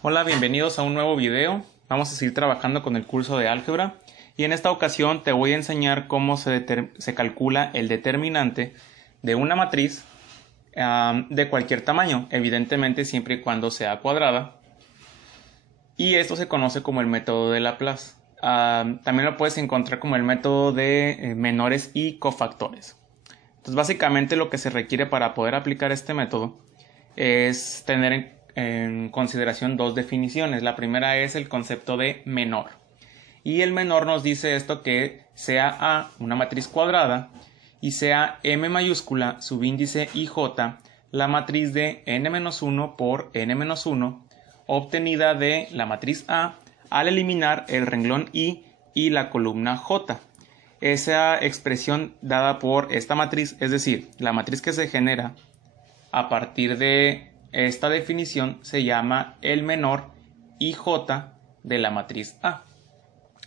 Hola, bienvenidos a un nuevo video. Vamos a seguir trabajando con el curso de álgebra y en esta ocasión te voy a enseñar cómo se calcula el determinante de una matriz de cualquier tamaño, evidentemente siempre y cuando sea cuadrada, y esto se conoce como el método de Laplace. También lo puedes encontrar como el método de menores y cofactores. Entonces básicamente lo que se requiere para poder aplicar este método es tener en consideración dos definiciones. La primera es el concepto de menor, y el menor nos dice esto, que sea A una matriz cuadrada y sea M mayúscula subíndice IJ la matriz de n-1 por n-1 obtenida de la matriz A al eliminar el renglón I y la columna J. Esa expresión dada por esta matriz, es decir, la matriz que se genera a partir de esta definición, se llama el menor IJ de la matriz A.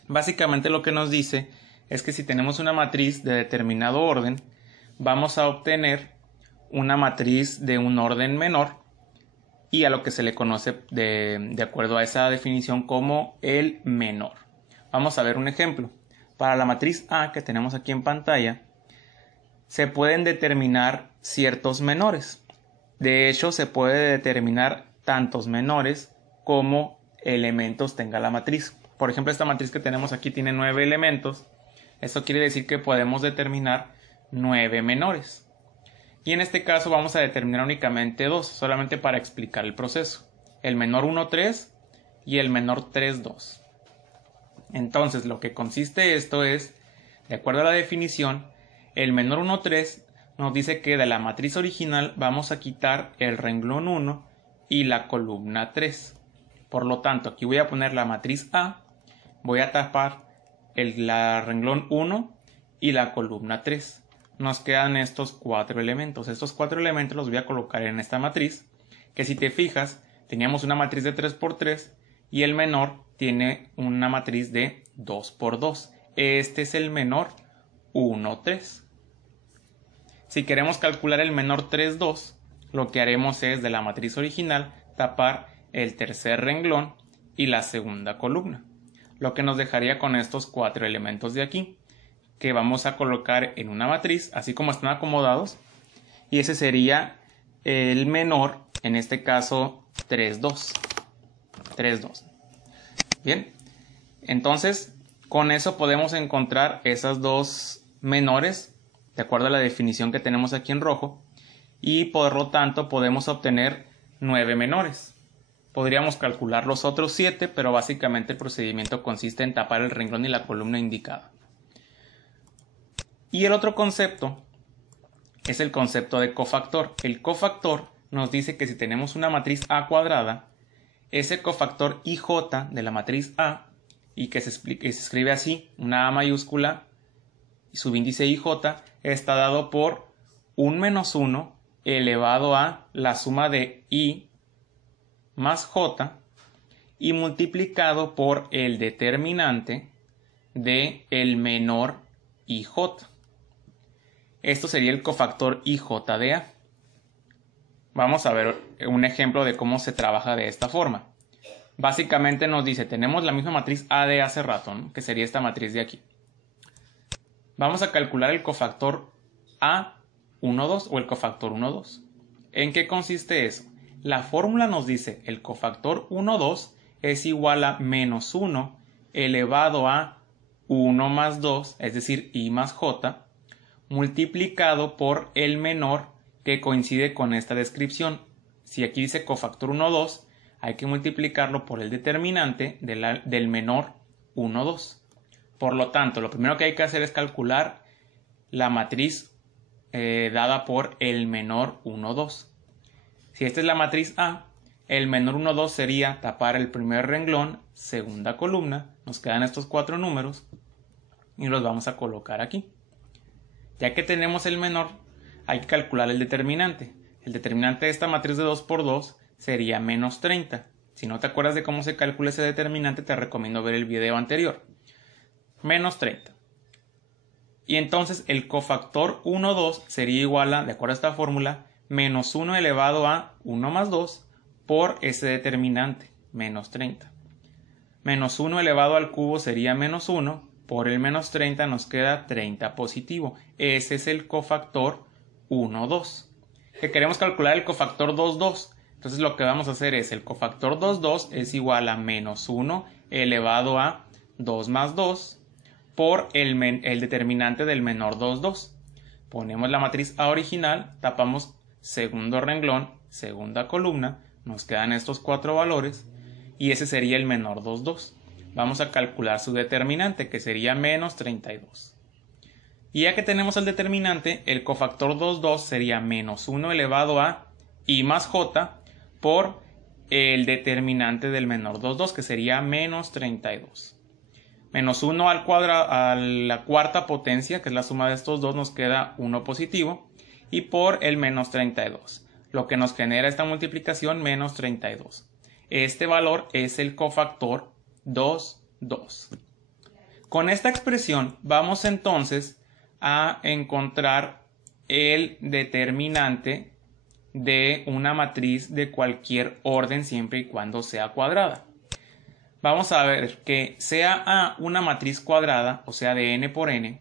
Básicamente lo que nos dice es que si tenemos una matriz de determinado orden, vamos a obtener una matriz de un orden menor y a lo que se le conoce de acuerdo a esa definición como el menor. Vamos a ver un ejemplo. Para la matriz A que tenemos aquí en pantalla, se pueden determinar ciertos menores. De hecho, se puede determinar tantos menores como elementos tenga la matriz. Por ejemplo, esta matriz que tenemos aquí tiene 9 elementos. Esto quiere decir que podemos determinar 9 menores. Y en este caso vamos a determinar únicamente dos, solamente para explicar el proceso. El menor 1, 3 y el menor 3, 2. Entonces, lo que consiste esto es, de acuerdo a la definición, el menor 1, 3 nos dice que de la matriz original vamos a quitar el renglón 1 y la columna 3. Por lo tanto, aquí voy a poner la matriz A, voy a tapar el renglón 1 y la columna 3. Nos quedan estos 4 elementos. Estos 4 elementos los voy a colocar en esta matriz, que si te fijas, teníamos una matriz de 3 por 3 y el menor tiene una matriz de 2 por 2. Este es el menor 1, 3. Si queremos calcular el menor 3, 2, lo que haremos es de la matriz original tapar el tercer renglón y la segunda columna, lo que nos dejaría con estos 4 elementos de aquí, que vamos a colocar en una matriz, así como están acomodados, y ese sería el menor, en este caso 3, 2. 3, 2. Bien, entonces con eso podemos encontrar esas dos menores de acuerdo a la definición que tenemos aquí en rojo, y por lo tanto podemos obtener 9 menores. Podríamos calcular los otros 7, pero básicamente el procedimiento consiste en tapar el renglón y la columna indicada. Y el otro concepto es el concepto de cofactor. El cofactor nos dice que si tenemos una matriz A cuadrada, ese cofactor IJ de la matriz A, y que se escribe así, una A mayúscula y subíndice IJ, está dado por un menos 1 elevado a la suma de I más J y multiplicado por el determinante de el menor IJ. Esto sería el cofactor IJ de A. Vamos a ver un ejemplo de cómo se trabaja de esta forma. Básicamente nos dice, tenemos la misma matriz A de hace rato, ¿no?, que sería esta matriz de aquí. Vamos a calcular el cofactor A12 o el cofactor 12. ¿En qué consiste eso? La fórmula nos dice el cofactor 12 es igual a menos 1 elevado a 1 más 2, es decir, I más J, multiplicado por el menor que coincide con esta descripción. Si aquí dice cofactor 12, hay que multiplicarlo por el determinante del menor 12. Por lo tanto, lo primero que hay que hacer es calcular la matriz dada por el menor 1, 2. Si esta es la matriz A, el menor 1, 2 sería tapar el primer renglón, segunda columna, nos quedan estos 4 números y los vamos a colocar aquí. Ya que tenemos el menor, hay que calcular el determinante. El determinante de esta matriz de 2 por 2 sería menos 30. Si no te acuerdas de cómo se calcula ese determinante, te recomiendo ver el video anterior. Menos 30. Y entonces el cofactor 1, 2 sería igual a, de acuerdo a esta fórmula, menos 1 elevado a 1 más 2 por ese determinante. menos 30. Menos 1 elevado al cubo sería menos 1. Por el menos 30 nos queda 30 positivo. Ese es el cofactor 1, 2. Que queremos calcular el cofactor 2, 2. Entonces lo que vamos a hacer es el cofactor 2, 2 es igual a menos 1 elevado a 2 más 2 por el determinante del menor 2, 2. Ponemos la matriz A original, tapamos segundo renglón, segunda columna, nos quedan estos 4 valores y ese sería el menor 2, 2. Vamos a calcular su determinante, que sería menos 32. Y ya que tenemos el determinante, el cofactor 2, 2 sería menos 1 elevado a I más J por el determinante del menor 2, 2, que sería menos 32. Menos 1 al cuadrado, a la cuarta potencia, que es la suma de estos dos, nos queda 1 positivo. Y por el menos 32, lo que nos genera esta multiplicación, menos 32. Este valor es el cofactor 2, 2. Con esta expresión vamos entonces a encontrar el determinante de una matriz de cualquier orden siempre y cuando sea cuadrada. Vamos a ver que sea A una matriz cuadrada, o sea de n por n,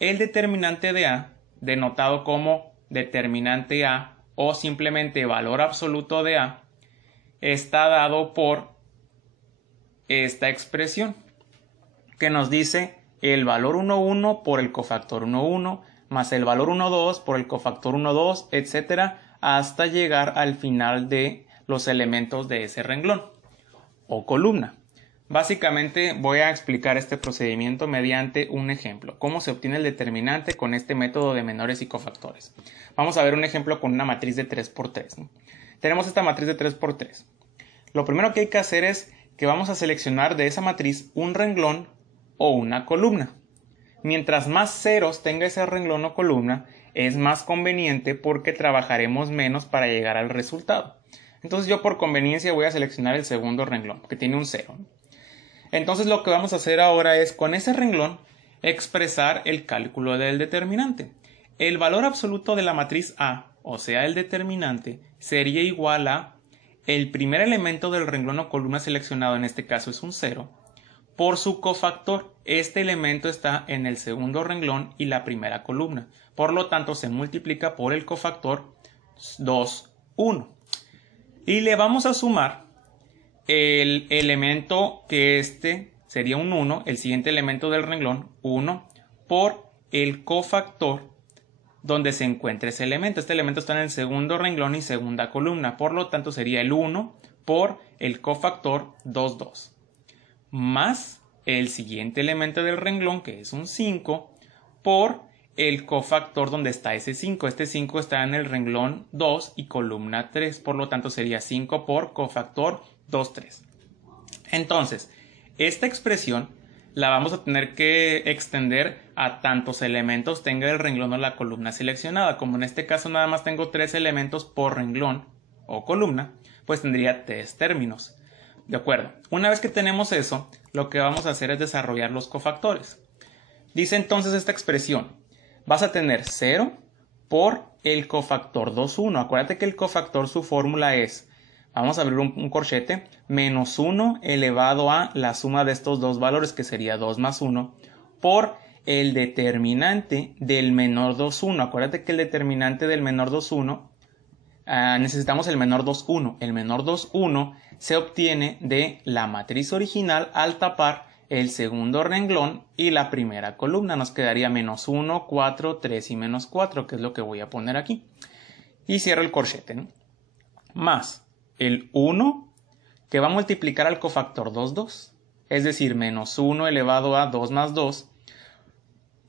el determinante de A, denotado como determinante A o simplemente valor absoluto de A, está dado por esta expresión que nos dice el valor 1, 1 por el cofactor 1, 1 más el valor 1, 2 por el cofactor 1, 2, etcétera, hasta llegar al final de los elementos de ese renglón o columna. Básicamente voy a explicar este procedimiento mediante un ejemplo. ¿Cómo se obtiene el determinante con este método de menores y cofactores? Vamos a ver un ejemplo con una matriz de 3×3, ¿no? Tenemos esta matriz de 3×3. Lo primero que hay que hacer es que vamos a seleccionar de esa matriz un renglón o una columna. Mientras más ceros tenga ese renglón o columna, es más conveniente porque trabajaremos menos para llegar al resultado. Entonces yo por conveniencia voy a seleccionar el segundo renglón, que tiene un 0. Entonces lo que vamos a hacer ahora es con ese renglón expresar el cálculo del determinante. El valor absoluto de la matriz A, o sea el determinante, sería igual a el primer elemento del renglón o columna seleccionado, en este caso es un 0, por su cofactor. Este elemento está en el segundo renglón y la primera columna. Por lo tanto se multiplica por el cofactor 2, 1. Y le vamos a sumar el elemento que este sería un 1, el siguiente elemento del renglón, 1, por el cofactor donde se encuentra ese elemento. Este elemento está en el segundo renglón y segunda columna, por lo tanto sería el 1 por el cofactor 2, 2, más el siguiente elemento del renglón, que es un 5, por el cofactor donde está ese 5. Este 5 está en el renglón 2 y columna 3, por lo tanto sería 5 por cofactor 2, 3. Entonces, esta expresión la vamos a tener que extender a tantos elementos tenga el renglón o la columna seleccionada. Como en este caso nada más tengo 3 elementos por renglón o columna, pues tendría 3 términos. De acuerdo, una vez que tenemos eso, lo que vamos a hacer es desarrollar los cofactores. Dice entonces esta expresión, vas a tener 0 por el cofactor 2, 1. Acuérdate que el cofactor, su fórmula es, vamos a abrir un corchete, menos 1 elevado a la suma de estos dos valores, que sería 2 más 1, por el determinante del menor 2, 1. Acuérdate que el determinante del menor 2, 1, necesitamos el menor 2, 1. El menor 2, 1 se obtiene de la matriz original al tapar el segundo renglón y la primera columna. Nos quedaría menos 1, 4, 3 y menos 4, que es lo que voy a poner aquí. Y cierro el corchete, ¿no? Más el 1 que va a multiplicar al cofactor 2, 2. Es decir, menos 1 elevado a 2 más 2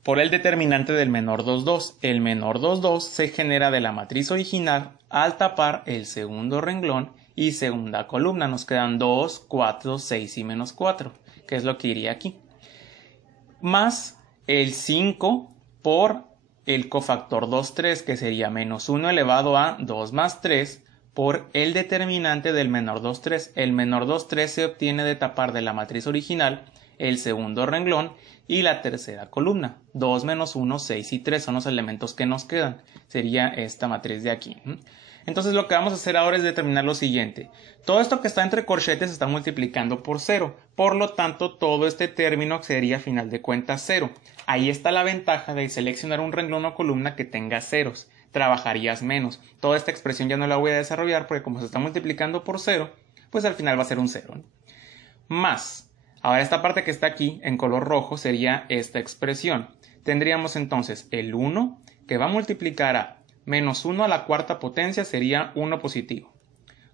por el determinante del menor 2, 2. El menor 2, 2 se genera de la matriz original al tapar el segundo renglón y segunda columna. Nos quedan 2, 4, 6 y menos 4, que es lo que iría aquí. Más el 5 por el cofactor 2, 3, que sería menos 1 elevado a 2 más 3 por el determinante del menor 2, 3. El menor 2, 3 se obtiene de tapar de la matriz original el segundo renglón y la tercera columna. 2 menos 1, 6 y 3 son los elementos que nos quedan. Sería esta matriz de aquí. Entonces lo que vamos a hacer ahora es determinar lo siguiente. Todo esto que está entre corchetes se está multiplicando por 0. Por lo tanto, todo este término sería a final de cuentas 0. Ahí está la ventaja de seleccionar un renglón o columna que tenga ceros. Trabajarías menos. Toda esta expresión ya no la voy a desarrollar porque como se está multiplicando por 0, pues al final va a ser un 0. Más. Ahora esta parte que está aquí en color rojo sería esta expresión. Tendríamos entonces el 1 que va a multiplicar a menos 1 a la cuarta potencia sería 1 positivo.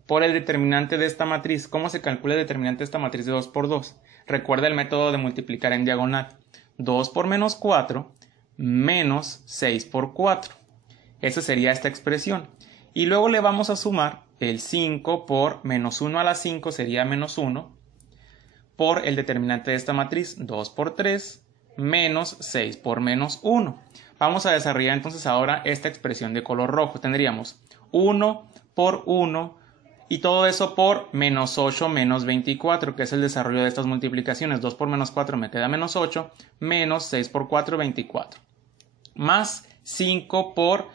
Por el determinante de esta matriz. ¿Cómo se calcula el determinante de esta matriz de 2 por 2? Recuerda el método de multiplicar en diagonal. 2 por menos 4 menos 6 por 4. Esa sería esta expresión. Y luego le vamos a sumar el 5 por menos 1 a la 5 sería menos 1 por el determinante de esta matriz. 2 por 3 menos 6 por menos 1. Vamos a desarrollar entonces ahora esta expresión de color rojo. Tendríamos 1 por 1 y todo eso por menos 8 menos 24, que es el desarrollo de estas multiplicaciones. 2 por menos 4 me queda menos 8, menos 6 por 4, 24. Más 5 por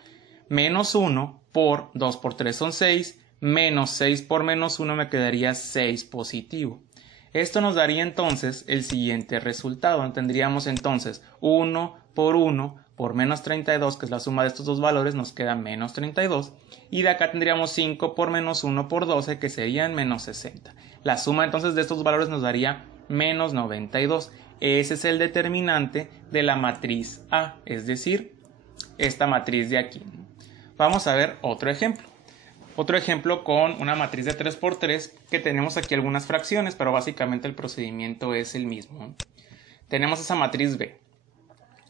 menos 1 por 2 por 3 son 6, menos 6 por menos 1 me quedaría 6 positivo. Esto nos daría entonces el siguiente resultado. Tendríamos entonces 1 por menos 32, que es la suma de estos dos valores, nos queda menos 32. Y de acá tendríamos 5 por menos 1 por 12, que serían menos 60. La suma entonces de estos valores nos daría menos 92. Ese es el determinante de la matriz A, es decir, esta matriz de aquí. Vamos a ver otro ejemplo. Otro ejemplo con una matriz de 3×3 que tenemos aquí algunas fracciones, pero básicamente el procedimiento es el mismo. Tenemos esa matriz B.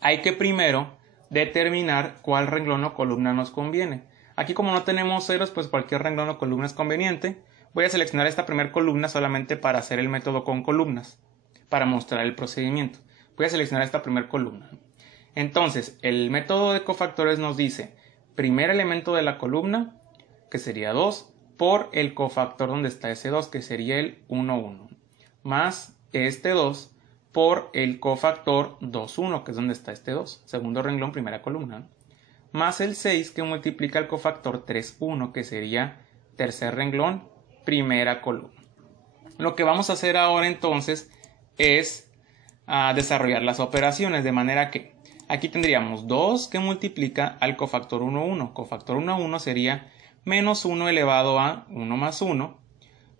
Hay que primero determinar cuál renglón o columna nos conviene. Aquí como no tenemos ceros, pues cualquier renglón o columna es conveniente. Voy a seleccionar esta primera columna solamente para hacer el método con columnas, para mostrar el procedimiento. Voy a seleccionar esta primera columna. Entonces, el método de cofactores nos dice, primer elemento de la columna, que sería 2, por el cofactor donde está ese 2, que sería el 1, 1, más este 2 por el cofactor 2, 1, que es donde está este 2, segundo renglón, primera columna, más el 6 que multiplica el cofactor 3, 1, que sería tercer renglón, primera columna. Lo que vamos a hacer ahora entonces es desarrollar las operaciones, de manera que aquí tendríamos 2 que multiplica al cofactor 1, 1. Cofactor 1, 1 sería menos 1 elevado a 1 más 1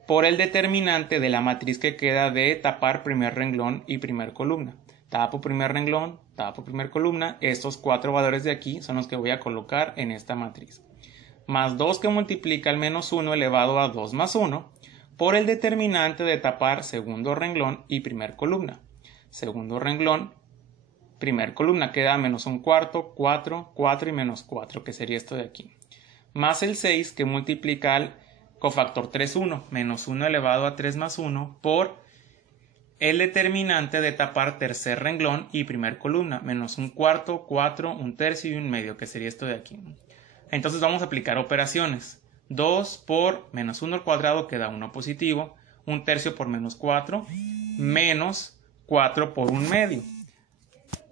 por el determinante de la matriz que queda de tapar primer renglón y primer columna. Tapo primer renglón, tapo primer columna. Estos cuatro valores de aquí son los que voy a colocar en esta matriz. Más 2 que multiplica al menos 1 elevado a 2 más 1 por el determinante de tapar segundo renglón y primer columna. Segundo renglón, primer columna, queda menos un cuarto, 4, 4 y menos 4, que sería esto de aquí. Más el 6 que multiplica al cofactor 3, 1, menos 1 elevado a 3 más 1 por el determinante de tapar tercer renglón y primer columna, menos un cuarto, 4, un tercio y un medio, que sería esto de aquí. Entonces vamos a aplicar operaciones. 2 por menos 1 al cuadrado queda 1 positivo, un tercio por menos 4, menos 4 por un medio.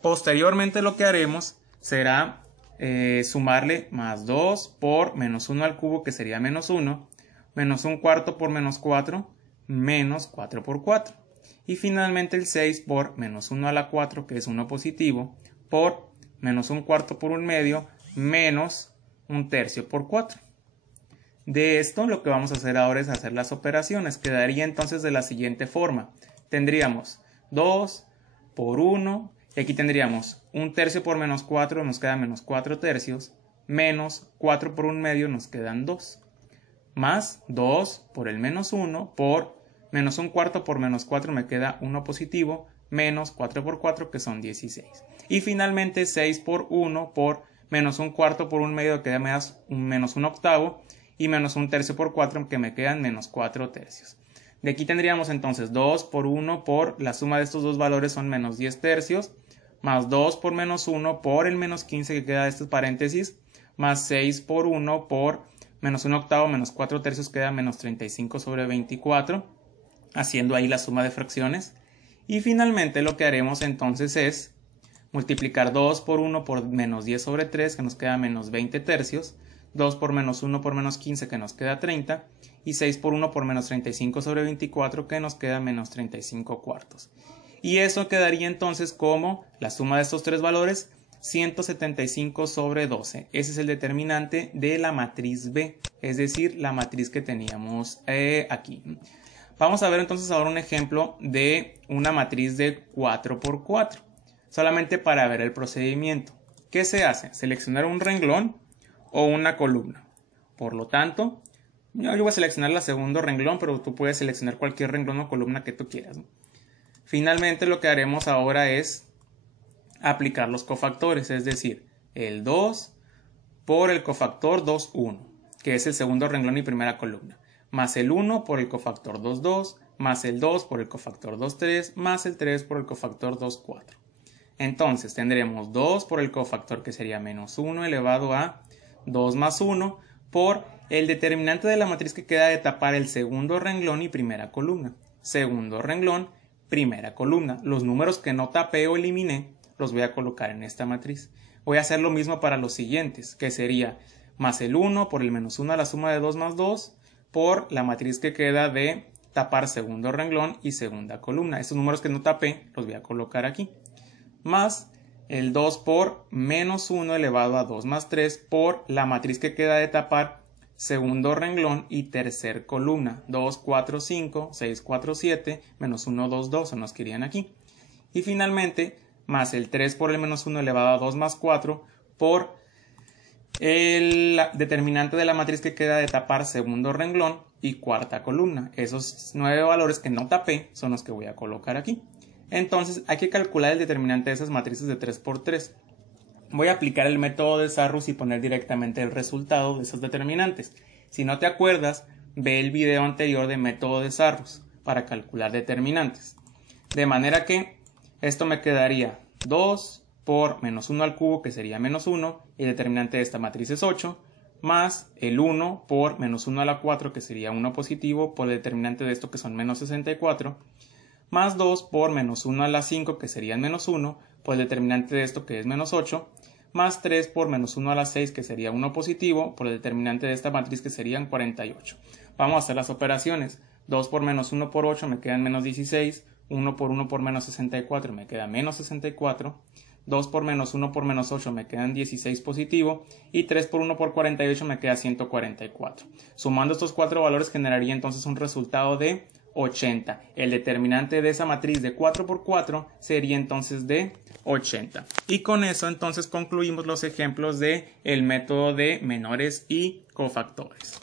Posteriormente lo que haremos será sumarle más 2 por menos 1 al cubo, que sería menos 1, menos un cuarto por menos 4, menos 4 por 4. Y finalmente el 6 por menos 1 a la 4, que es 1 positivo, por menos un cuarto por un medio, menos un tercio por 4. De esto lo que vamos a hacer ahora es hacer las operaciones. Quedaría entonces de la siguiente forma. Tendríamos 2 por 1, y aquí tendríamos un tercio por menos 4, nos queda menos 4 tercios, menos 4 por un medio, nos quedan 2. Más 2 por el menos 1 por menos un cuarto por menos 4 me queda 1 positivo, menos 4 por 4 que son 16. Y finalmente 6 por 1 por menos un cuarto por un medio que queda menos un octavo y menos un tercio por 4 que me quedan menos 4 tercios. De aquí tendríamos entonces 2 por 1 por la suma de estos dos valores son menos 10 tercios, más 2 por menos 1 por el menos 15 que queda de estos paréntesis, más 6 por 1 por menos 1 octavo menos 4 tercios queda menos 35 sobre 24, haciendo ahí la suma de fracciones. Y finalmente lo que haremos entonces es multiplicar 2 por 1 por menos 10 sobre 3, que nos queda menos 20 tercios, 2 por menos 1 por menos 15 que nos queda 30 y 6 por 1 por menos 35 sobre 24 que nos queda menos 35 cuartos. Y eso quedaría entonces como la suma de estos tres valores, 175 sobre 12. Ese es el determinante de la matriz B, es decir, la matriz que teníamos aquí. Vamos a ver entonces ahora un ejemplo de una matriz de 4 por 4, solamente para ver el procedimiento. ¿Qué se hace? Seleccionar un renglón o una columna. Por lo tanto, yo voy a seleccionar el segundo renglón, pero tú puedes seleccionar cualquier renglón o columna que tú quieras, ¿no? Finalmente lo que haremos ahora es aplicar los cofactores, es decir, el 2 por el cofactor 2, 1, que es el segundo renglón y primera columna, más el 1 por el cofactor 2, 2, más el 2 por el cofactor 2, 3, más el 3 por el cofactor 2, 4. Entonces tendremos 2 por el cofactor que sería menos 1 elevado a 2 más 1 por el determinante de la matriz que queda de tapar el segundo renglón y primera columna. Segundo renglón, primera columna. Los números que no tapé o eliminé los voy a colocar en esta matriz. Voy a hacer lo mismo para los siguientes, que sería más el 1 por el menos 1 a la suma de 2 más 2 por la matriz que queda de tapar segundo renglón y segunda columna. Estos números que no tapé los voy a colocar aquí. Más el 2 por menos 1 elevado a 2 más 3 por la matriz que queda de tapar segundo renglón y tercer columna. 2, 4, 5, 6, 4, 7, menos 1, 2, 2, son los que irían aquí. Y finalmente, más el 3 por el menos 1 elevado a 2 más 4 por el determinante de la matriz que queda de tapar segundo renglón y cuarta columna. Esos 9 valores que no tapé son los que voy a colocar aquí. Entonces hay que calcular el determinante de esas matrices de 3 por 3. Voy a aplicar el método de Sarrus y poner directamente el resultado de esos determinantes. Si no te acuerdas, ve el video anterior de método de Sarrus para calcular determinantes. De manera que esto me quedaría 2 por menos 1 al cubo, que sería menos 1, y el determinante de esta matriz es 8, más el 1 por menos 1 a la 4, que sería 1 positivo, por el determinante de esto que son menos 64, más 2 por menos 1 a la 5, que serían menos 1, por el determinante de esto que es menos 8, más 3 por menos 1 a la 6, que sería 1 positivo, por el determinante de esta matriz que serían 48. Vamos a hacer las operaciones. 2 por menos 1 por 8 me quedan menos 16, 1 por 1 por menos 64 me queda menos 64, 2 por menos 1 por menos 8 me quedan 16 positivo y 3 por 1 por 48 me queda 144. Sumando estos cuatro valores generaría entonces un resultado de 80. El determinante de esa matriz de 4 por 4 sería entonces de 80. Y con eso entonces concluimos los ejemplos de el método de menores y cofactores.